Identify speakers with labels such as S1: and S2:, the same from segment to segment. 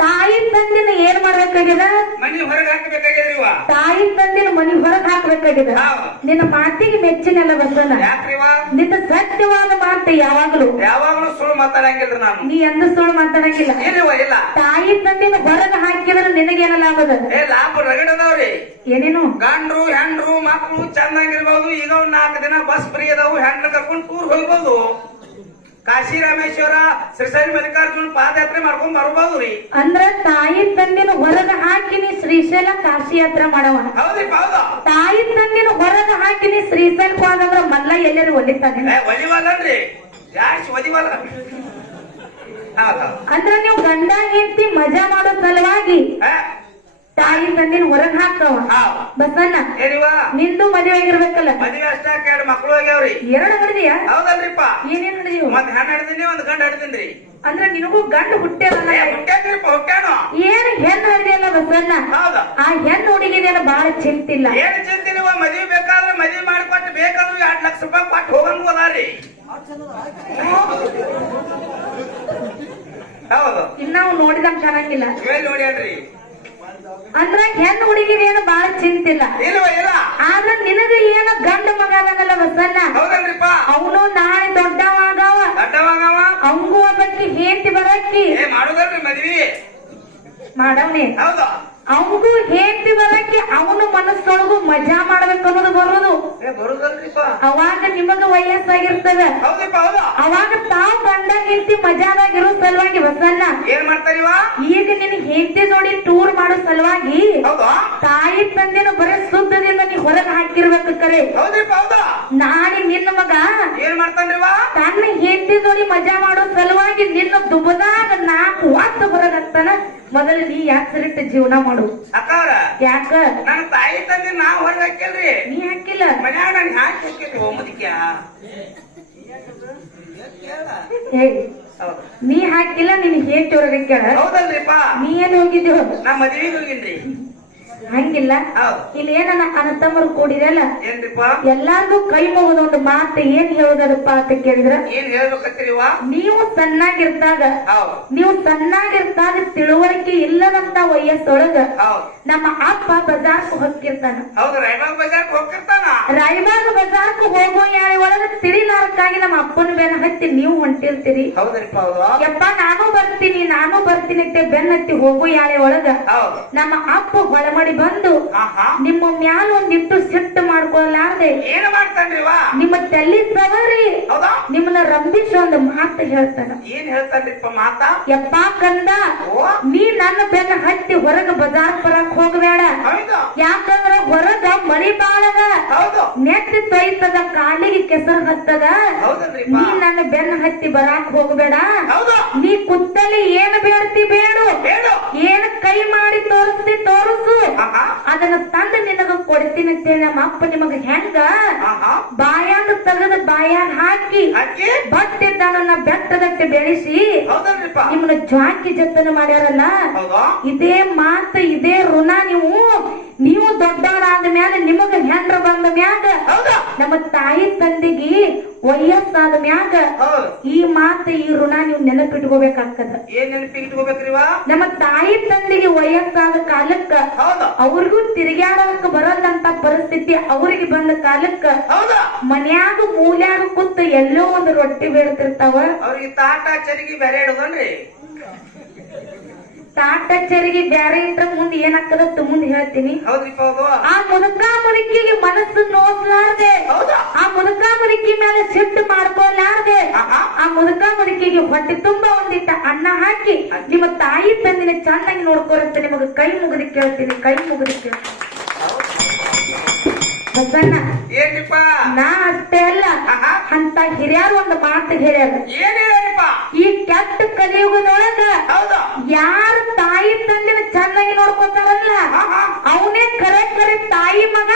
S1: ತಾಯಿ ತಂದಿನ ಏನ್ ಮಾಡ್ಬೇಕಾಗ್ಯದ?
S2: ಮನಿ ಹೊರಗೆ ಹಾಕಬೇಕಾಗ್ಯದ್ರಿವ
S1: ತಾಯಿ ತಂದಿನ ಮನಿ ಹೊರಗ್ ಹಾಕ್ಬೇಕಾಗ್ಯದ. ನಿನ್ನ ಮಾತಿಗೆ ಮೆಚ್ಚಿನಲ್ಲ ಎಲ್ಲ
S2: ಬಂದನ
S1: ನಿನ್ನ ಸತ್ಯವಾದ ಮಾತು ಯಾವಾಗ್ಲೂ?
S2: ಯಾವಾಗ್ಲೂ ಸುಳ್ಳು ಮಾತಾಡಂಗಿಲ್ಲ ನಾನು.
S1: ನೀ ಎಂದ ಸುಳ್ಳು ಮಾತಾಡಂಗಿಲ್ಲ?
S2: ಇಲ್ಲ.
S1: ತಾಯಿ ತಂದಿನ ಹೊರಗ್ ಹಾಕಿದ್ರೆ ನಿನಗೇನ ಲಾಭ ಅದ?
S2: ಏ ಲಾಭ ರಗಡದವ್ರಿ.
S1: ಏನೇನು?
S2: ಗಂಡ್ರು ಹೆಂಡ್ರು ಮಕ್ಕಳು ಚೆನ್ನಾಗಿರ್ಬೋದು. ಈಗ ನಾಲ್ಕು ದಿನ ಬಸ್ ಫ್ರೀ ಅದಾವು. ಹೆಂಡ್ರ ಕರ್ಕೊಂಡು ಟೂರ್ ಹೋಗ್ಬೋದು. ಕಾಶಿ ರಾಮೇಶ್ವರ ಶ್ರೀ ಶ್ರೀಶೈಲ ಮಲ್ಲಿಕಾರ್ಜುನ್ ಪಾದಯಾತ್ರೆ ಮಾಡ್ಕೊಂಡ್ ಬರ್ಬೋದು ರೀ.
S1: ಅಂದ್ರ ತಾಯಿ ತಂದಿನ ಹೊರಗ ಹಾಕಿನಿ ಶ್ರೀಶೈಲ ಕಾಶಿ ಯಾತ್ರೆ ಮಾಡವ
S2: ಹೌದ್ರಿ ಹೌದು.
S1: ತಾಯಿ ತಂದಿನ ಹೊರಗ ಹಾಕಿನಿ ಶ್ರೀಶೈಲ ಹೋದಂದ್ರ ಮಲ್ಲ ಎಲ್ಲರೂ ಒಲಿತಾನೆ
S2: ಒಲಿವಲ್ಲನ್ರಿ. ಜಾಸ್ತಿ ಒಲಿವಲ್ಲ.
S1: ಅಂದ್ರ ನೀವು ಗಂಡ ಹೆಂಡತಿ ಮಜಾ ಮಾಡೋ ಸಲುವಾಗಿ ತಾಯಿ ತಂದಿನ ಹೊರಗ್ ಹಾಕ್ತಾವ
S2: ಬಸವಣ್ಣ
S1: ನಿಂದು ಮದುವೆ ಆಗಿರ್ಬೇಕಲ್ಲ.
S2: ಮದುವೆ ಅಷ್ಟಾಕ ಎರಡು ಮಕ್ಳು ಆಗ್ಯಾವ್ರಿ.
S1: ಎರಡು ಹಿಡಿದಿಯ
S2: ಹೌದಲ್ರಿಪ್ಪ.
S1: ಏನೇನ್ ಹಿಡಿದಿವು
S2: ಒಂದ್ ಹೆಣ್ಣು ಹಿಡಿದಿನಿ ಒಂದ್ ಗಂಡ ಹಿಡಿದಿನ್ರಿ
S1: ಅಂದ್ರ ನಿನಗೂ ಗಂಡು ಹುಟ್ಟೇವಲ್ಲ
S2: ಏ ಹುಟ್ಟ್ಯಾನ್ರಿಪ್ಪ ಹುಟ್ಟ್ಯಾನು.
S1: ಏನ್ ಹೆಣ್ಣು ಹಿಡಿದಿಯಲ್ಲ ಬಸವಣ್ಣ?
S2: ಹೌದು.
S1: ಆ ಹೆಣ್ಣು ಹುಡುಗಿದೇನ ಬಹಳ ಚಿಂತಿಲ್ಲ.
S2: ಏನ್ ಚಿಂತಿಲ್ವ ಮದ್ವಿ ಬೇಕಾದ್ರೆ ಮದ್ವಿ ಮಾಡ್ಕೊಟ್ಟು ಬೇಕಾದ್ರೂ ಎರಡ್ ಲಕ್ಷ ರೂಪಾಯಿ ಕೊಟ್ಟು ಹೋಗಂಗ್ ಹೋದಾರಿ ಹೌದು.
S1: ಇನ್ನ ನಾವು ನೋಡಿದಂಗ ಚೆನ್ನಾಗಿಲ್ಲ.
S2: ನೋಡಿ ನೋಡ್ಯಾನ್ರಿ.
S1: ಅಂದ್ರ ಹೆಣ್ಣು ಹುಡುಗಿದೇನು ಬಾಳ ಚಿಂತಿಲ್ಲ.
S2: ಇಲ್ವ ಇಲ್ಲ.
S1: ಆದ್ರ ನಿನಗ ಏನ ಗಂಡ ಮಗ ಅದನಲ್ಲ ಬಸಣ್ಣ
S2: ಹೌದಲ್ರಿಪ್ಪ.
S1: ಅವನು ನಾಳೆ ದೊಡ್ಡವಾಗವ.
S2: ದೊಡ್ಡವಾಗವ?
S1: ಅವಂಗೂ ಒಬ್ಬಕ್ಕೆ ಹೇಂತಿ ಬರಕ್ಕಿ
S2: ಏ ಮಾಡುದಲ್ರಿ ಮದ್ವಿ?
S1: ಮಾಡವ್ನೆ.
S2: ಹೌದು.
S1: ಅವಂಗೂ ಹೇಳ್ತಿವಲ್ಲಕ್ಕೆ ಬರಕ್ಕೆ ಅವನು ಮನಸ್ಸೊಳಗು ಮಜಾ ಮಾಡ್ಬೇಕು ಅನ್ನೋದು ಬರೋದು. ಅವಾಗ ನಿಮಗ ವಯಸ್ಸಾಗಿರ್ತದ. ಅವಾಗ ತಾವ್ ಗಂಡ ಹೆಂಡತಿ ಮಜಾದಾಗಿರೋ ಸಲುವಾಗಿ ಬಸಣ್ಣ.
S2: ಏನ್ ಮಾಡ್ತಾರಿವ
S1: ಈಗ ನಿನ್ ಹೆಂಡತಿ ಜೋಡಿ ಟೂರ್ ಮಾಡೋ ಸಲುವಾಗಿ ತಾಯಿ ತಂದೆನು ಬರೀ ಸುದ್ದದಿಂದ ನೀ ಹೊರಗೆ ಹಾಕಿರ್ಬೇಕು ಕರೆ. ನಾಳೆ ನಿನ್ನ ಮಗ
S2: ಏನ್ ಮಾಡ್ತಾನ್ರಿವ
S1: ತನ್ನ ಹೆಂಡತಿ ಜೋಡಿ ಮಜಾ ಮಾಡೋ ಸಲುವಾಗಿ ನಿನ್ನ ದುಬದಾಗ ನಾಲ್ಕು ವಾಸ ಹೊರಗಾಗ್ತಾನ ಮೊದಲು ನೀ ಯಾಕೆ ಸರಿಟ್ಟು ಜೀವನ ಮಾಡು?
S2: ಅಕ್ಕವ್ರ
S1: ಯಾಕ?
S2: ನನ್ನ ತಾಯಿ ತಂದೆ ನಾ ಹೊರಗೆ ಹಾಕಿಲ್ರಿ.
S1: ನೀ ಹಾಕಿಲ್ಲ.
S2: ಮನ್ಯಾಗ ನಾನು ಯಾಕೆ
S1: ಹಾಕಿಲ್ರಿ
S2: ಹೌದು.
S1: ನೀ ಹಾಕಿಲ್ಲ ನಿನ್ ಹೇಂತಿ ಹೊರಗೆ ಕೇಳ
S3: ಹೌದಲ್ರಿಪ್ಪ.
S1: ನೀ ಏನ್ ಹೋಗಿದ್ದೀವ
S3: ನಾ ಮದುವೆಗೆ ಹೋಗಿನ್ರಿ.
S1: ಹಂಗಿಲ್ಲ. ಇಲ್ಲಿ ಏನನ್ನ ಅಣ್ಣ ಕೂಡಿದೆಲ್ಲ ಎಲ್ಲಾರ್ಗು ಕೈ ಮುಗಿದ ಒಂದು ಮಾತು ಏನ್ ಹೇಳುದಪ್ಪ ಅಂತ ಕೇಳಿದ್ರ?
S3: ಏನ್ ಹೇಳ್ಬೇಕತ್ತೀರಿವ
S1: ನೀವು ಸಣ್ಣಾಗಿರ್ತಾಗ ನೀವು ಸಣ್ಣಾಗಿರ್ತಾಗ ತಿಳುವಳಿಕೆ ಇಲ್ಲದಂತ ವಯಸ್ಸೊಳಗ ನಮ್ಮ ಅಪ್ಪ ಬಜಾರ್ ಹೋಗಿರ್ತಾನ
S3: ಹೌದು ರೈಮ ಬಜಾರ್ ಹೋಗ್ತಿರ್ತಾನ.
S1: ರಾಯಬಾಗ್ ಬಜಾರ್ಕ್ ಹೋಗೋ ಯಾಳೆ ಒಳಗ ತಿಳಿಲಾರಕ್ಕಾಗಿ ನಮ್ಮ ಅಪ್ಪನ ಬೆನ್ನ ಹತ್ತಿ ನೀವು ಹೊಂಟಿರ್ತೀರಿ.
S3: ಹೌದ್ರಿಪ್ಪ ಹೌದು.
S1: ಯಪ್ಪ ನಾನು ಬರ್ತೀನಿ ನಾನು ಬರ್ತೀನಿ ಅಂತ ಬೆನ್ನ ಹತ್ತಿ ಹೋಗೋ ಯಾಳೆ ಒಳಗ. ನಮ್ಮ ಅಪ್ಪ ಹೊಳಮಡಿ ಬಂದು ನಿಮ್ಮ ಮ್ಯಾಲ ಒಂದಿಟ್ಟು ಸಿಟ್ಟು ಮಾಡ್ಕೊಳ್ಳಾರ್ದೆ
S3: ಏನ್
S1: ನಿಮ್ಮ ತಲ್ಲಿ ಸವರಿ. ನಿಮ್ಮನ್ನ ರಂಭಿಸ ಒಂದು ಮಾತು ಹೇಳ್ತಾನ.
S3: ಏನ್ ಹೇಳ್ತಾನ್ರಿಪ್ಪ ಮಾತಾ?
S1: ಯಪ್ಪ ಕಂದ ನೀ ನನ್ನ ಬೆನ್ನ ಹತ್ತಿ ಹೊರಗ ಬಜಾರ್ ಬರಕ್ ಹೋಗಬೇಡ. ಯಾಕಂದ್ರ ಹೊರಗ ಮಳಿ ಬಾಳದ. ನೆತ್ತಿ ತೊಯ್ತದ ಕಾಲಿಗೆ ಕೆಸರು ಹತ್ತದ? ನೀ ನನ್ನ ಬೆನ್ನ ಹತ್ತಿ ಬರಾಕ್ ಹೋಗಬೇಡ. ನೀ ಕುತ್ತಲಿ ಏನ್ ಬೇಡ್ತಿ ಬೇಡು. ಏನ್ ಕೈ ಮಾಡಿ ತೋರಿಸ್ತಿ ತೋರಿಸು. ಅದನ್ನ ತಂದು ನಿನಗ ಕೊಡ್ತೀನಿ ಅಂತೇಳಿ ನಮ್ಮ ಅಪ್ಪ ನಿಮಗ ಹೆಂಗ?
S3: ತೆಗೆದ
S1: ಬಾಯಾಗ ತೆಗೆದು ಬಾಯಾಗ ಹಾಕಿ
S3: ಬತ್ತಿದ್ದ
S1: ನನ್ನ ಬೆಟ್ಟದಕ್ಕೆ ಬೆಳೆಸಿ
S3: ನಿಮ್ನ
S1: ನಿಮ್ಮನ್ನ ಜಾಕಿ ಜತನ ಮಾಡ್ಯಾರಲ್ಲ? ಇದೇ ಮಾತು ಇದೇ ಋಣ ನೀವು ನೀವು ದೊಡ್ಡವರಾದ ಮೇಲೆ ನಿಮಗ ಹೆಂಡ್ರ ಬಂದ ಮ್ಯಾಗ ನಮ್ಮ ತಾಯಿ ತಂದೆಗೆ ವಯಸ್ಸಾದ ಮ್ಯಾಗ ಈ ಮಾತು ಈ ಋಣ ನೀವು ನೆನಪಿಟ್ಕೋಬೇಕಾಗ್ತದ.
S3: ಏನ್ ನೆನಪಿಗೆ ಇಟ್ಕೋಬೇಕ್ರಿವ
S1: ನಮ್ಮ ತಾಯಿ ತಂದೆಗೆ ವಯಸ್ಸಾದ ಕಾಲಕ್ಕ ಅವ್ರಿಗೂ ತಿರುಗಾಡೋದಕ್ಕ ಬರಲ್ಲಂತ ಪರಿಸ್ಥಿತಿ ಅವ್ರಿಗೆ ಬಂದ ಕಾಲಕ್ಕ ಮನ್ಯಾಗ ಮೂಲ್ಯಾಗ ಕೂತ ಎಲ್ಲೋ ಒಂದು ರೊಟ್ಟಿ ಬೀಳ್ತಿರ್ತಾವ
S3: ಅವ್ರಿಗೆ ತಾಟ ಚರಿಗೆ ಬೇರೆ ಇಡೋದನ್ರಿ?
S1: ತಾಟ ಚರಿಗೆ ಬ್ಯಾರೆ ಇಟ್ರ ಮುಂದೆ ಏನಾಗ್ತದ ಮುಂದೆ ಹೇಳ್ತೀನಿ. ಆ ಮುದುಕ ಮುದುಕಿಗೆ ಮನಸ್ಸು ನೋಡ್ಲಾರ್ದೆ
S3: ಹೌದಾ?
S1: ಆ ಮುದುಕ ಮುದುಕಿ ಮೇಲೆ ಶಿಫ್ಟ್ ಮಾಡ್ಕೊಲಾರ್ದೆ. ಆ ಮುದುಕ ಮುದುಕಿಗೆ ಹೊಟ್ಟೆ ತುಂಬಾ ಒಂದಿಟ್ಟ ಅನ್ನ ಹಾಕಿ ನಿಮ್ಮ ತಾಯಿ ತಂದಿನ ಚೆನ್ನಾಗಿ ನೋಡ್ಕೊರತ್ತೆ. ನಿಮಗೆ ಕೈ ಮುಗಿದು ಕೇಳ್ತೀನಿ ಕೈ ಮುಗಿದು ಕೇಳ್ತೀನಿ. ಬಸಣ್ಣ
S3: ಏನ್ರಿಪ್ಪ?
S1: ನಾ ಅಷ್ಟೇ ಅಲ್ಲ. ಅಂತ ಹಿರಿಯರು ಒಂದು ಮಾತು ಹೇಳ್ಯಾರ.
S3: ಏನ್
S1: ಈ ಕೆಟ್ಟ ಕಲಿಯುಗದೊಳಗ
S3: ಹೌದು.
S1: ಯಾರು ತಾಯಿ ತಂದಿನ ಚೆನ್ನಾಗಿ ನೋಡ್ಕೊತಾರಲ್ಲ. ಅವನೇ ಕರೆ ಕರೆ ತಾಯಿ ಮಗ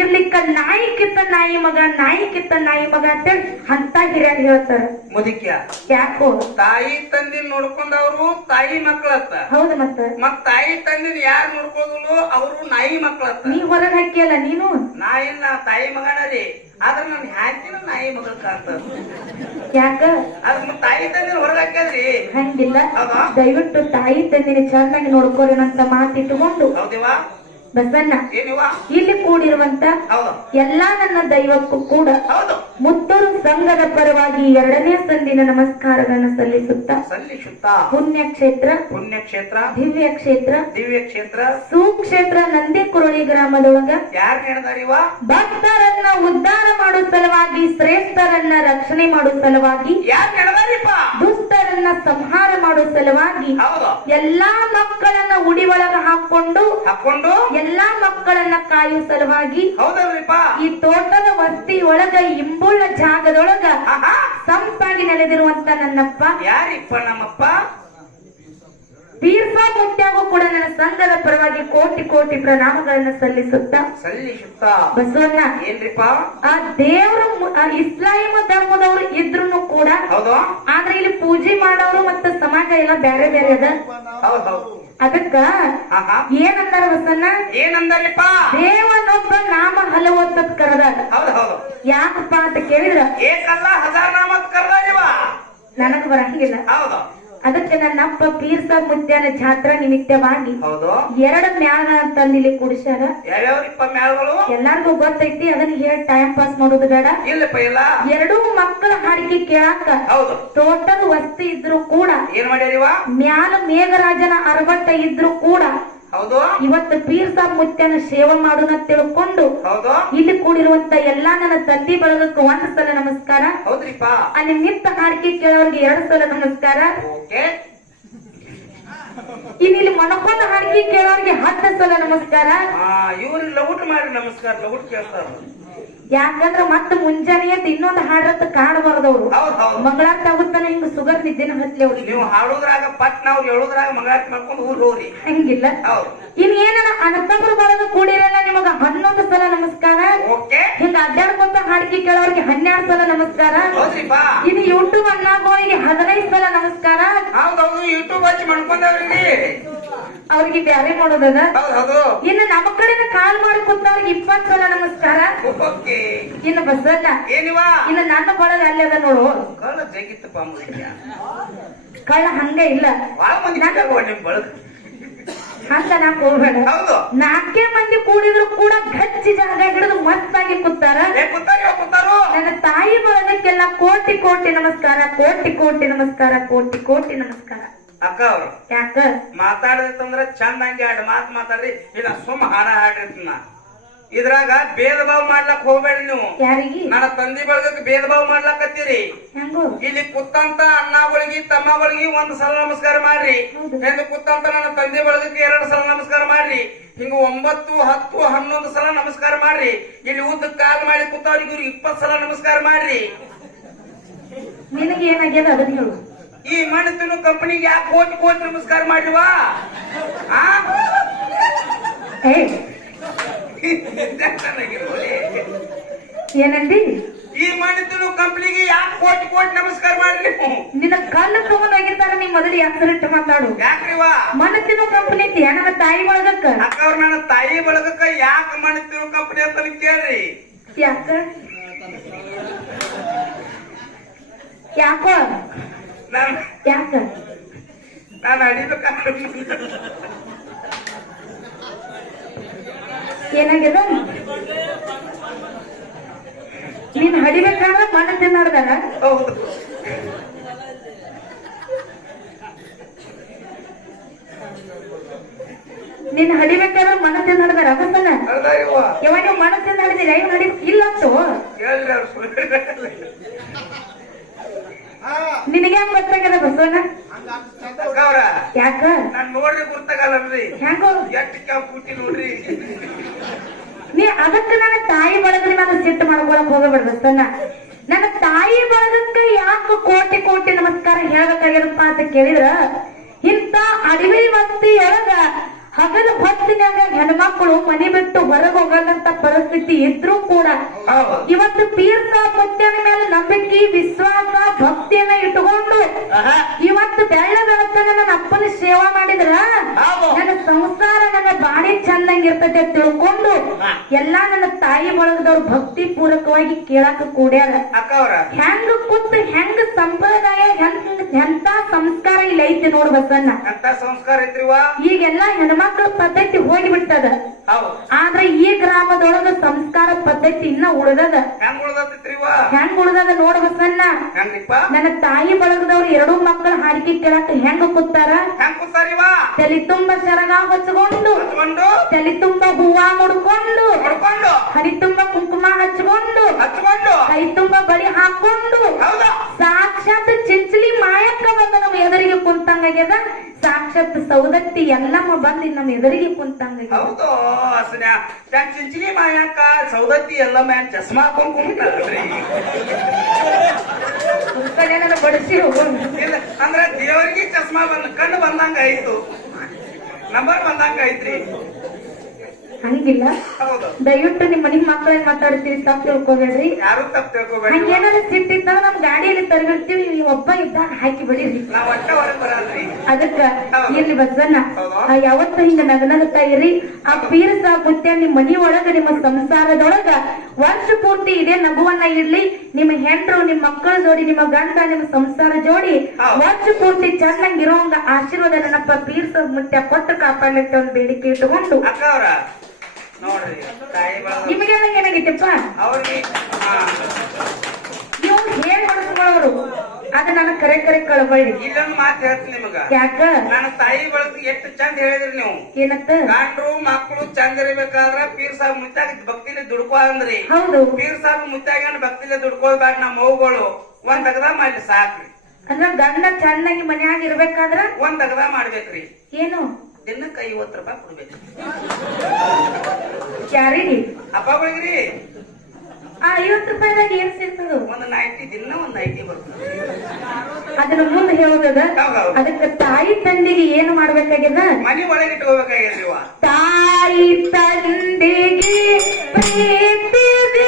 S1: ಇರ್ಲಿಕ್ಕ ನಾಯಿ ಕಿತ್ತ ನಾಯಿ ಮಗ ನಾಯಿ ಕಿತ್ತ ನಾಯಿ ಮಗ ಅಂತೇಳಿ ಅಂತ ಹಿರಿಯರ್ ಹೇಳ್ತಾರ.
S3: ಮುದಿಕ್ಯ?
S1: ಯಾಕೋ?
S3: ತಾಯಿ ತಂದಿನ ನೋಡ್ಕೊಂಡವ್ರು ತಾಯಿ ಮಕ್ಕಳತ್ತ
S1: ಹೌದು ಮತ್ತ.
S3: ಮತ್ ತಾಯಿ ತಂದಿನ ಯಾರು ನೋಡ್ಕೋದ್ರು ಅವರು ನಾಯಿ ಮಕ್ಕಳತ್ತ
S1: ನೀ ಹೊರಗ್ ಹಾಕಿಯಲ್ಲ ನೀನು?
S3: ನಾ ಇಲ್ಲ ತಾಯಿ ಮಗನ ರೀ.
S2: ಆದ್ರೆ ನನ್ ಹ್ಯಾಕಿನ ನಾಯಿ ಮಗಳ ಕಾಣ್ತದ
S1: ಯಾಕ?
S2: ಅದ್ ತಾಯಿ ತಂದಿನ ಹಾಕ್ಯಾದ್ರಿ
S1: ಹಂಗಿಲ್ಲ? ದಯವಿಟ್ಟು ತಾಯಿ ತಂದೆ ಚೆನ್ನಾಗಿ ನೋಡ್ಕೋರಿ ಅಂತ ಮಾತಿಟ್ಟುಕೊಂಡು
S2: ಹೌದಿವಾ
S1: ಬಸಣ್ಣ
S2: ಏನಿವ?
S1: ಇಲ್ಲಿ ಕೂಡಿರುವಂತ ಎಲ್ಲಾ ನನ್ನ ದೈವಕ್ಕೂ ಕೂಡ
S2: ಹೌದು.
S1: ಮುತ್ತೂರು ಸಂಘದ ಪರವಾಗಿ ಎರಡನೇ ಸಂದಿನ ನಮಸ್ಕಾರಗಳನ್ನು ಸಲ್ಲಿಸುತ್ತಾ
S2: ಸಲ್ಲಿಸುತ್ತ
S1: ಪುಣ್ಯ ಕ್ಷೇತ್ರ
S2: ಪುಣ್ಯಕ್ಷೇತ್ರ
S1: ದಿವ್ಯ ಕ್ಷೇತ್ರ
S2: ದಿವ್ಯ ಕ್ಷೇತ್ರ
S1: ಸುಕ್ಷೇತ್ರ ನಂದಿ ಕುರಳಿ ಗ್ರಾಮದೊಳಗ
S2: ಯಾರು
S1: ಭಕ್ತರನ್ನ ಉದ್ಧಾರ ಮಾಡೋ ಸಲುವಾಗಿ ಶ್ರೇಷ್ಠರನ್ನ ರಕ್ಷಣೆ ಮಾಡೋ ಸಲುವಾಗಿ
S2: ಯಾರು ನಡೆದಾರಿಪ್ಪ
S1: ದುಷ್ಟರನ್ನ ಸಂಹಾರ ಮಾಡೋ ಸಲುವಾಗಿ ಎಲ್ಲಾ ಮಕ್ಕಳನ್ನ ಉಡಿ ಒಳಗ ಹಾಕೊಂಡು
S2: ಹಾಕೊಂಡು
S1: ಎಲ್ಲಾ ಮಕ್ಕಳನ್ನ ಕಾಯುವ ಸಲುವಾಗಿ
S2: ಹೌದಲ್ರಿಪ್ಪ.
S1: ಈ ತೋಟದ ವಸ್ತಿ ಒಳಗ ಇಂಬುಳ್ಳ ಜಾಗದೊಳಗ ಸಂಪಾಗಿ ನೆಲೆದಿರುವಂತ ನನ್ನಪ್ಪ.
S2: ಯಾರಿಪ್ಪ ನಮ್ಮಪ್ಪ?
S1: ತೀರ್ಥ ಮುಟ್ಟಾಗೂ ಕೂಡ ನನ್ನ ಸಂಘದ ಪರವಾಗಿ ಕೋಟಿ ಕೋಟಿ ಪ್ರಣಾಮಗಳನ್ನ ಸಲ್ಲಿಸುತ್ತ
S2: ಸಲ್ಲಿಸುತ್ತ?
S1: ಬಸವಣ್ಣ
S2: ಏನ್ರಿಪ್ಪ?
S1: ಆ ದೇವರು ಇಸ್ಲಾಂ ಧರ್ಮದವರು ಇದ್ರು ಕೂಡ ಆದ್ರೆ ಇಲ್ಲಿ ಪೂಜೆ ಮಾಡೋರು ಮತ್ತೆ ಸಮಾಜ ಎಲ್ಲ ಬೇರೆ ಬೇರೆ ಅದ. ಅದಕ್ಕ ಏನಂತಾರ ಬಸಣ್ಣ
S2: ಏನಂದಾರಿಪ್ಪ?
S1: ದೇವನೊಬ್ಬ ನಾಮ ಹಲವು ಕರೆದಾಗ.
S2: ಹೌದು ಹೌದು.
S1: ಯಾಕಪ್ಪ ಅಂತ ಕೇಳಿದ್ರ?
S2: ಏಕಲ್ಲ ಹಜಾರ್ ನಾಮ ಕರದಾಗ
S1: ನನಗ ಬರಂಗಿಲ್ಲ.
S2: ಹೌದು.
S1: ಅದಕ್ಕೆ ನನ್ನಪ್ಪ ಪೀರ್ಸ ಮುತ್ಯಾನ ಜಾತ್ರಾ ನಿಮಿತ್ತವಾಗಿ
S2: ಹೌದು.
S1: ಎರಡ ಮ್ಯಾಗ ತಂದು ಇಲ್ಲಿ ಕುಡಿಸ್ಯಾರ. ಎಲ್ಲಾರ್ಗು ಗೊತ್ತೈತಿ ಅದನ್ನ ಹೇಳಿ ಟೈಮ್ ಪಾಸ್ ಮಾಡೋದು ಬೇಡ. ಎರಡೂ ಮಕ್ಕಳ ಹಾಡಿಕೆ ಕೇಳಾಕ ಟೋಟಲ್ ವಸ್ತಿ ಇದ್ರು ಕೂಡ
S2: ಏನ್ ಮಾಡ್ಯಾರಿವ?
S1: ಮ್ಯಾಲ ಮೇಘರಾಜನ ಅರವತ್ತ ಇದ್ರು ಕೂಡ
S2: ಹೌದು.
S1: ಇವತ್ತು ಸಾಬ್ ಮುತ್ಯನ ಸೇವೆ ಮಾಡೋಣ ತಿಳ್ಕೊಂಡು
S2: ಹೌದು.
S1: ಇಲ್ಲಿ ಕೂಡಿರುವಂತ ಎಲ್ಲಾ ನನ್ನ ತಂದಿ ಬಳಗಕ್ಕೆ ಒಂದ್ ಸಲ ನಮಸ್ಕಾರ.
S2: ಹೌದ್ರಿಪ್ಪ.
S1: ಅಲ್ಲಿ ನಿಂತ ಹಾಡಿಕೆ ಕೇಳೋರ್ಗೆ ಎರಡ್ ಸಲ ನಮಸ್ಕಾರ.
S2: ಓಕೆ.
S1: ಇಲ್ಲಿ ಮನಕೊಂಡ ಹಾಡಿಕೆ ಕೇಳೋರ್ಗೆ ಹತ್ತು ಸಲ ನಮಸ್ಕಾರ.
S2: ಆ ಇವ್ರು ಲಗುಟ್ ಮಾಡ್ರಿ ನಮಸ್ಕಾರ ಕೇಳ್ತಾರ.
S1: ಯಾಕಂದ್ರ ಮತ್ತ ಮುಂಜಾನೆ ಇನ್ನೊಂದ್ ಹಾಡ್ರತ್ ಕಾಡಬಾರ್ದವ್ರು ಮಂಗಳಾರತಿ ಆಗುತ್ತಾನೆ ಹಿಂಗ ಸುಗರ್ ನಿದ್ದೆನ ಹತ್ಲಿ ಅವ್ರಿಗೆ.
S2: ನೀವು ಹಾಡೋದ್ರಾಗ ಪಟ್ ನಾವು ಹೇಳೋದ್ರಾಗ ಮಂಗಳಾರತಿ ಮಾಡ್ಕೊಂಡು ಊರ್ ಹೋಗ್ರಿ.
S1: ಹಂಗಿಲ್ಲ. ಇನ್ ಏನನ ಅನಂತಪುರ ಬಳಗ ಕೂಡಿರಲ್ಲ ನಿಮಗ ಹನ್ನೊಂದು ಸಲ ನಮಸ್ಕಾರ. ಹಿಂಗ ಅಡ್ಡಾಡ್ಕೊಂತ ಹಾಡಿಕೆ ಕೇಳೋರಿಗೆ ಹನ್ನೆರಡು ಸಲ ನಮಸ್ಕಾರ. ಇನ್ ಯೂಟ್ಯೂಬ್ ಅನ್ನಾಗೋರಿಗೆ ಹದಿನೈದು ಸಲ ನಮಸ್ಕಾರ.
S2: ಹೌದೌದು ಯೂಟ್ಯೂಬ್ ಹಚ್ಚಿ ಮಾಡ್ಕೊಂಡವ್ರಿ.
S1: ಅವ್ರಿಗೆ ಬ್ಯಾರೆ ಮಾಡೋದದ ಇನ್ನ ನಮ್ಮ ಕಡೆನ ಕಾಲ್ ಮಾಡಿ ಕೂತವ್ರಿಗೆ ಇಪ್ಪತ್ ಸಲ ನಮಸ್ಕಾರ. ಇನ್ನ ಬಸವಣ್ಣ.
S2: ಏನಿವ?
S1: ಇನ್ನು ನನ್ನ ಬಳಗ ಅಲ್ಲಿ ಅದ ನೋಡು.
S2: ಕಳ್ಳ
S1: ಹಂಗ ಇಲ್ಲ.
S2: ಅಂತ
S1: ನಾ ಕೋಬೇಡ. ಹೋಗ್ಬೇಡ ನಾಲ್ಕೇ ಮಂದಿ ಕೂಡಿದ್ರು ಕೂಡ ಗಚ್ಚಿ ಜಾಗ ಹಿಡಿದು ಮಸ್ತಾಗಿ ಕೂತಾರ. ನನ್ನ ತಾಯಿ ಬಳಗಕ್ಕೆಲ್ಲ ಕೋಟಿ ಕೋಟಿ ನಮಸ್ಕಾರ ಕೋಟಿ ಕೋಟಿ ನಮಸ್ಕಾರ ಕೋಟಿ ಕೋಟಿ ನಮಸ್ಕಾರ.
S2: ಅಕ್ಕ ಅವ್ರು
S1: ಯಾಕ
S2: ಮಾತಾಡದಂದ್ರ ಚಂದಂಗೆ ಎರಡು ಮಾತು ಮಾತಾಡ್ರಿ. ಇಲ್ಲ ಸುಮ್ ಹಾಡ ಹಾಡಿರ್ತೀನಿ ನಾ. ಇದ್ರಾಗ ಭೇದ ಭಾವ ಮಾಡ್ಲಕ್ ಹೋಗ್ಬೇಡ್ರಿ ನೀವು.
S1: ಯಾರಿಗೆ?
S2: ನನ್ನ ತಂದಿ ಬಳಗಕ್ಕೆ ಭೇದ ಭಾವ ಮಾಡ್ಲಕತ್ತೀರಿ.
S1: ಹೆಂಗೋ
S2: ಇಲ್ಲಿ ಕುತ್ತಂತ ಅಣ್ಣಗಳಿಗೆ ಬಳಗಿ ಒಂದ್ ಸಲ ನಮಸ್ಕಾರ ಮಾಡ್ರಿ. ಹೆಂಗ ಕುತ್ತಂತ ನನ್ನ ತಂದೆ ಬಳಗಕ್ಕೆ ಎರಡು ಸಲ ನಮಸ್ಕಾರ ಮಾಡ್ರಿ. ಹಿಂಗ ಒಂಬತ್ತು ಹತ್ತು ಹನ್ನೊಂದು ಸಲ ನಮಸ್ಕಾರ ಮಾಡ್ರಿ. ಇಲ್ಲಿ ಉದ್ದ ಕಾಲ್ ಮಾಡಿ ಕುತ್ತವ್ರಿಗೆ ಇವ್ರಿಗೆ ಇಪ್ಪತ್ ಸಲ ನಮಸ್ಕಾರ ಮಾಡ್ರಿ.
S1: ನಿನಗೆ ಏನಾಗ್ಯದ ಅದನ್ನ ಹೇಳು.
S2: ಈ ಮಣ್ಣು ಕಂಪನಿಗೆ ಯಾಕೆ ಕೋಟಿ ಕೋಟಿ ನಮಸ್ಕಾರ
S1: ಮಾಡಿವಾ ಏನಂದಿ?
S2: ಈ ಮಣ್ಣು ಕಂಪನಿಗೆ ಯಾಕೆ ಕೋಟಿ ಕೋಟಿ ನಮಸ್ಕಾರ ಮಾಡ್ರಿ
S1: ನಿನ್ನ ಕಣ್ಣು ತಗೊಂಡು ಹೋಗಿರ್ತಾರ ನೀ ಮೊದಲು ಯಾಕ್ಸರಿಟ್ಟು ಮಾತಾಡು?
S2: ಯಾಕ್ರಿವಾ
S1: ಮನಸ್ಸಿನ ಕಂಪನಿ ಐತಿ ನನ್ನ ತಾಯಿ ಬಳಗಕ್ಕ?
S2: ಅಕ್ಕವ್ರ ನನ್ನ ತಾಯಿ ಬಳಗಕ್ಕ ಯಾಕೆ ಮಣ್ಣು ತಿನ್ನು ಕಂಪನಿ ಅಂತ ಕೇಳ್ರಿ?
S1: ಯಾಕ? ಯಾಕೋ?
S2: ನಾನ್
S1: ಯಾಕ
S2: ನಾನು ಅಡಿಬೇಕಾದ್ರೆ
S1: ಏನಾಗ್ಯದ ನೀನ್ ಹಡಿಬೇಕಾದ್ರ ಮನ ತಿನ್ನಾಡ್ದಾರ
S2: ಹೌದು
S1: ನೀನ್ ಹಡಿಬೇಕಾದ್ರ ಮನ ತಿನ್ನಾಡ್ದಾರ ಬಸನ ಯಾವಾಗ ನೀವು ಮನ ತಿನ್ನಾಡಿದಿರ ಇವ್ ನಡಿ ಇಲ್ಲ ಅಂತು ನಿನಗೆ ಗೊತ್ತಾಗಲ್ಲ ಬಸವಣ್ಣ? ಯಾಕ?
S2: ನಾನ್ ನೋಡ್ರಿ ಗುರ್ತಾಗಲ್ಲನ್ರಿ
S1: ಯಾಕೋ?
S2: ಎಷ್ಟು ಕ್ಯಾವ್ ಪುಟ್ಟಿ ನೋಡ್ರಿ.
S1: ನೀ ಅದಕ್ಕ ನನ್ನ ತಾಯಿ ಬಳಗ್ರಿ ನಾನು ಸಿಟ್ಟು ಮಾಡ್ಕೊಳಕ್ ಹೋಗಬೇಡ ಬಸವಣ್ಣ. ನನ್ನ ತಾಯಿ ಬಳಗಕ್ಕೆ ಯಾಕ ಕೋಟಿ ಕೋಟಿ ನಮಸ್ಕಾರ ಹೇಳ್ಬೇಕಾಗಿರಪ್ಪ ಅಂತ ಕೇಳಿದ್ರ ಇಂತ ಅಡವಿ ವಸ್ತಿಯೊಳಗ ಹಗಲ ಹೊತ್ತಿನಾಗ ಹೆಣ್ಮಕ್ಳು ಮನೆ ಬಿಟ್ಟು ಹೊರಗೆ ಹೋಗದಂತ ಪರಿಸ್ಥಿತಿ ಇದ್ರೂ ಕೂಡ ಇವತ್ತು ಪೀರ್ಸ ಮುತ್ಯನ ಮೇಲೆ ನಂಬಿಕೆ ವಿಶ್ವಾಸ ಭಕ್ತಿಯನ್ನ ಇಟ್ಟುಕೊಂಡು. ಇವತ್ತು ಬೆಳ್ಳ ಬೆಳತನ ನನ್ನ ಅಪ್ಪನ ಸೇವಾ ಮಾಡಿದ್ರ. ನನ್ನ ಸಂಸಾರ ನನ್ನ ಬಾಣಿ ಚಂದ ಚಂದಂಗ್ ಇರ್ತೈತೆ ಅಂತ ತಿಳ್ಕೊಂಡು. ಎಲ್ಲಾ ನನ್ನ ತಾಯಿ ಬಳಗದವ್ರು ಭಕ್ತಿ ಪೂರ್ವಕವಾಗಿ ಕೇಳಾಕ ಕೂಡ್ಯಾರ ಹೆಂಗ್ ಕೂತ್ ಹೆಂಗ ಸಂಪ್ರದಾಯ ಹೆಂಗ ಎಂತ ಸಂಸ್ಕಾರ ಇಲ್ಲಿ ಐತಿ ನೋಡ್ ಬಸನ್ನ
S2: ಎಂತ ಸಂಸ್ಕಾರ ಐತ್ರಿವಾ
S1: ಈಗೆಲ್ಲಾ ಹೆಣ್ಮಕ್ಳ ಪದ್ಧತಿ ಹೋಗಿಬಿಟ್ಟದ
S2: ಹೌದು.
S1: ಆದ್ರೆ ಈ ಗ್ರಾಮದೊಳಗ ಸಂಸ್ಕಾರ ಪದ್ಧತಿ ಇನ್ನ ಉಳಿದದ.
S2: ಹೆಂಗ್
S1: ಹೆಂಗ್ ಉಳಿದದ ನೋಡ ಬಸನ್ನ ನನ್ನ ತಾಯಿ ಬಳಗದವ್ರು ಎರಡು ಮಕ್ಕಳ ಹಾಡಿಕೆ ಕೇಳಕ್ ಹೆಂಗ ಕೂತಾರ?
S2: ಹೆಂಗ್
S1: ತಲೆ ತುಂಬ ಶರಗ ಹಚ್ಕೊಂಡು ತಲೆ ತುಂಬ ಹೂವ ಮುಡ್ಕೊಂಡು. ಹರಿ ತುಂಬ ಕುಂಕುಮ ಹಚ್ಕೊಂಡು
S2: ಹಚ್ಕೊಂಡು
S1: ಕೈ ತುಂಬ ಬಳಿ ಹಾಕೊಂಡು. ಸಾಕ್ಷಾತ್ ಚಿಂಚಲಿ ಮಾಯಕ್ಕ ಬಂದ ನಾವು ಎದುರಿಗೆ ಕುಂತಂಗಾಗ್ಯದ. ಸಾಕ್ಷಾತ್ ಸೌದತ್ತಿ ಎಲ್ಲಮ್ಮ ಬಂದು ನಮ್ಮ ಎದುರಿಗೆ ಕುಂತಂಗ.
S2: ಹೌದು ಅಸನ್ಯ ಯಾಕ್ ಚಿಂಚಿನಿ ಮಾಯಾಕ ಸೌದತ್ತಿ ಎಲ್ಲಮ್ಮ ಚಸ್ಮಾ ಹಾಕೊಂಡ್ ಕುಂತಾಳ್ರಿ
S1: ಏನಾರ ಬಡಿಸಿ
S2: ಇಲ್ಲ ಅಂದ್ರೆ ದೇವರಿಗೆ ಚಸ್ಮಾ ಬಂದ್ ಕಣ್ಣು ಬಂದಂಗ ಆಯ್ತು. ನಂಬರ್ ಬಂದಂಗ ಐತ್ರಿ
S1: ಹಂಗಿಲ್ಲ. ದಯವಿಟ್ಟು ನಿಮ್ ಮನಿ ಮಕ್ಕಳನ್ನ ಮಾತಾಡ್ತೀರಿ ತಪ್ಪು ತಿಳ್ಕೊಬೇಡ್ರಿ.
S2: ಯಾರು ತಪ್ಪು ತಿಳ್ಕೊಬೇಡಿ
S1: ಹಂಗೇನಾದ್ರು ಸಿಟ್ಟಿದ್ದಾಗ ನಮ್ ಗಾಡಿಯಲ್ಲಿ ತರಗಿರ್ತೀವಿ ನೀವು ಒಬ್ಬ ಇದ್ದಾಗ ಹಾಕಿ ಬಿಡಿರಿ. ಅದಕ್ಕ. ಇಲ್ಲಿ ಬಸನ್ನ ಯಾವತ್ತ ಹಿಂಗ ನಗನಗತಾ ಇರಿ ಆ ಪೀರ್ಸಾ ಗುತ್ಯ ನಿಮ್ ಮನಿ ಒಳಗ ನಿಮ್ಮ ಸಂಸಾರದೊಳಗ ವರ್ಷ ಪೂರ್ತಿ ಇದೇ ನಗುವನ್ನ ಇಡ್ಲಿ ನಿಮ್ಮ ಹೆಂಡ್ರು ನಿಮ್ ಮಕ್ಕಳ ಜೋಡಿ ನಿಮ್ಮ ಗಂಡ ನಿಮ್ಮ ಸಂಸಾರ ಜೋಡಿ. ವರ್ಷ ಪೂರ್ತಿ ಚೆನ್ನಾಗಿರೋ ಆಶೀರ್ವಾದ ನನ್ನಪ್ಪ ಪೀರ್ ಮುತ್ಯ ಕೊಟ್ಟು ಕಾಪಾಡ್ಲಿಕ್ಕೆ ಒಂದು ಬೇಡಿಕೆ ಇಟ್ಟುಕೊಂಡು.
S2: ಅಕ್ಕ ಅವ್ರ ನೋಡ್ರಿ ತಾಯಿ ಬಳಗ
S1: ನಿಮಗೆ ಏನಾಗಿತ್ತಪ್ಪ
S2: ಅವ್ರಿಗೆ ಹಾ.
S1: ನೀವು ಹೇಗ್ ಹೊಡೆಸ್ಕೊಳ್ಳೋರು ಅದ ನನ್ನ ಕರೆ ಕರೆ ಕಳಬೇಡಿ
S2: ಇಲ್ಲೊಂದು ಮಾತು ಹೇಳ್ತೀನಿ ನಿಮಗ.
S1: ಯಾಕ?
S2: ನನ್ನ ತಾಯಿ ಬಳಸಿ ಎಷ್ಟು ಚಂದ ಹೇಳಿದ್ರಿ ನೀವು.
S1: ಏನತ್ತ?
S2: ಗಂಡ್ರು ಮಕ್ಕಳು ಚಂದ ಇರ್ಬೇಕಾದ್ರ ಪೀರ್ ಸಾಬ್ ಮುತ್ತಾಗ ಭಕ್ತಿಲಿ ದುಡ್ಕೋ ಅಂದ್ರಿ
S1: ಹೌದು.
S2: ಪೀರ್ ಸಾಬ್ ಮುತ್ತಾಗ ಭಕ್ತಿಲಿ ದುಡ್ಕೋಬೇಡ ನಮ್ಮ ಮೌಗಳು ಒಂದ್ ತಗದ ಮಾಡ್ಲಿ ಸಾಕ್ರಿ.
S1: ಅಂದ್ರ ಗಂಡ ಚೆನ್ನಾಗಿ ಮನ್ಯಾಗ ಇರ್ಬೇಕಾದ್ರ
S2: ಒಂದ್ ತಗದ ಮಾಡ್ಬೇಕ್ರಿ.
S1: ಏನು?
S2: ದಿನಕ್ಕೆ ಐವತ್ತು ರೂಪಾಯಿ ಕೊಡ್ಬೇಕು.
S1: ಅಪ್ಪ
S2: ಹಬ್ಬಗಳಿಗ್ರಿ
S1: ಆ ಐವತ್ತು ರೂಪಾಯಿದಾಗ ಏನ್ ಸಿಗ್ತದ
S2: ಒಂದ್ ನೈಟಿ ದಿನ ಒಂದ್ ನೈಟಿ ಬರ್ತದೆ.
S1: ಅದನ್ನ ಮುಂದೆ ಹೇಳೋದ
S2: ಅದಕ್ಕೆ
S1: ಅದಕ್ಕ ತಾಯಿ ತಂದಿಗೆ ಏನು ಮಾಡ್ಬೇಕಾಗ್ಯದ?
S2: ಮನೆ ಒಳಗೆ ಇಟ್ಕೋಬೇಕಾಗಿದ್ರಿ ಇವ.
S1: ತಾಯಿ ತಂದಿಗೆ ಪ್ರೀತಿಗೆ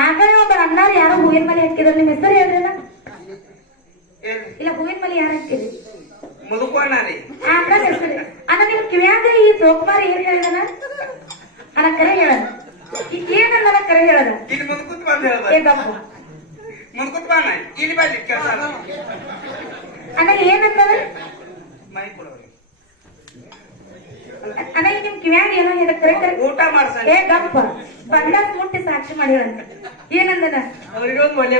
S1: ಆಗ ಒಬ್ಬ ಅಣ್ಣಾರ ಯಾರೋ ಹೂವಿನ ಮಲೆ ಹಾಕಿದ್ರು. ನಿಮ್ಮ ಹೆಸರು ಹೇಳ್ರಲ್ಲ ಇಲ್ಲ ಹೂವಿನ ಮಲೆ ಯಾರು ಹಾಕಿದ್ರಿ?
S2: ಮುದುಕೋಣ ರೀ
S1: ಅಣ್ಣನ ಹೆಸರು ಅಣ್ಣ ನಿಮ್ ಕಿವ್ಯಾಗ ಈ ಜೋಕುಮಾರ ಏನ್ ಹೇಳ್ದನ ಅಣ್ಣ ಕರೆ ಏನಂದ ಕರೆ ಹೇಳದ
S2: ಇಲ್ಲಿ ಮುಂದ್ಕೂತ್ ಬಂದ್ ಹೇಳ್ದ. ಬಾನ ಇಲ್ಲಿ
S1: ಅಣ್ಣ
S2: ಮೈ
S1: ಈಗ ನಿಮ್ ಕಿವ್ಯಾಗ ಏನೋ ಹೇಳ ಕರೆ ಕರೆ
S2: ಊಟ ಮಾಡ್ಸ
S1: ಏ ಗಪ್ಪ. ಬಂದ ಮುಟ್ಟಿ ಸಾಕ್ಷಿ ಮಾಡಿರಂತ. ಏನಂದನ?
S2: ಅವ್ರಿಗೊಂದು ಒಳ್ಳೆ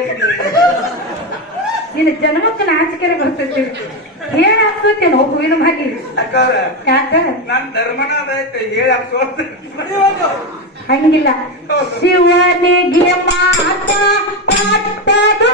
S1: ನಿನ್ನ ಜನ್ಮಕ್ಕೆ ನಾಚಿಕೆರೆ ಬರ್ತೈತಿ. ಏನ್ ನಾವು ಹೂವಿನ ಮಾಡಿ?
S2: ಅಕ್ಕ
S1: ಯಾಕ?
S2: ನನ್ ಧರ್ಮನ ಅದೈತೆ ಹೇಳಿ
S1: ಹಂಗಿಲ್ಲ. ಶಿವನಿಗೆ ಮಾತ ಪಟ್ಟದು